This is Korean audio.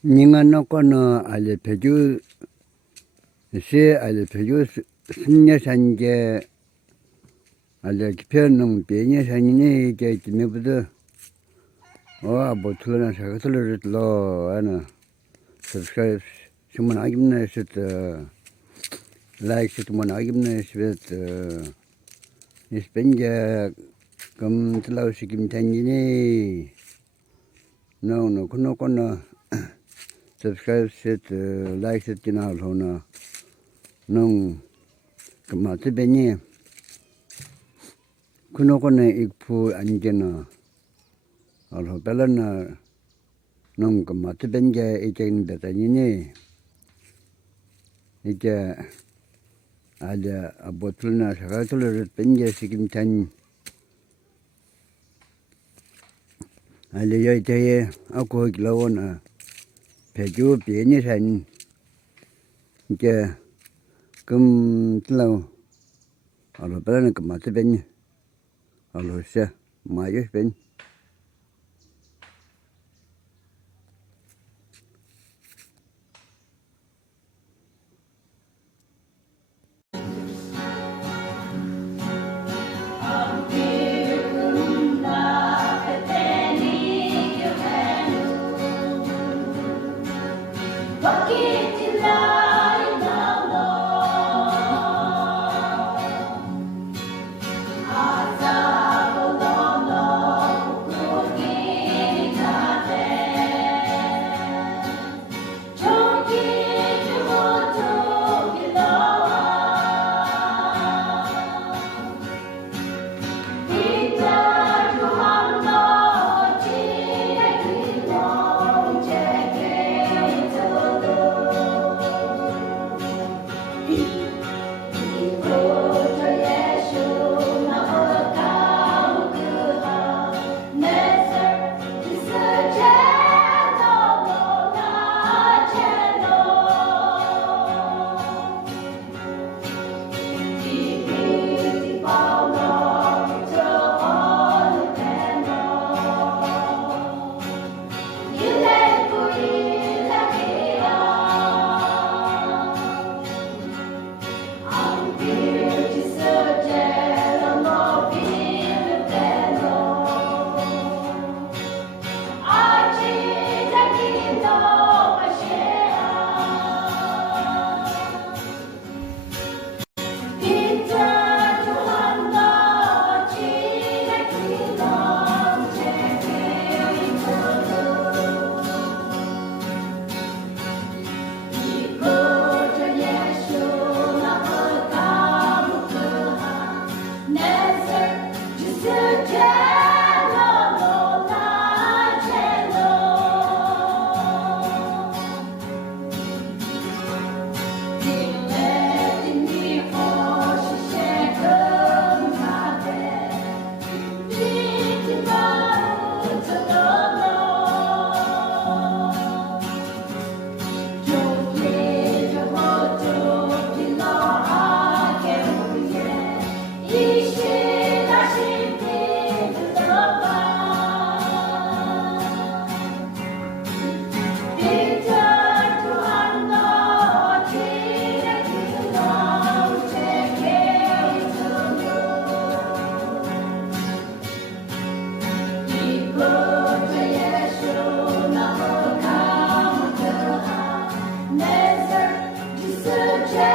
닝안노코노 알레페주 시 알레페주 승려산제 알레 기편능 베니산이니 이제 지내부터 보틀나 사가틀로 하나 subscribe 시문 아김나 시트 like 시문 아김나 시트 이스펜자 금 틀라우시 김탄이니 no 코노코노 subscribe sit like sit kinal hona nung kamati benye kuno kone ikpu anjena alho belana nung kamati benje ijen betanyine ije ada abotulna sagatul benje sikimtan ale yoite aku glawona 배주 비니산 이제 금 틀어 알아봐는 그 맛이 벤 알아서 마요 벤 Never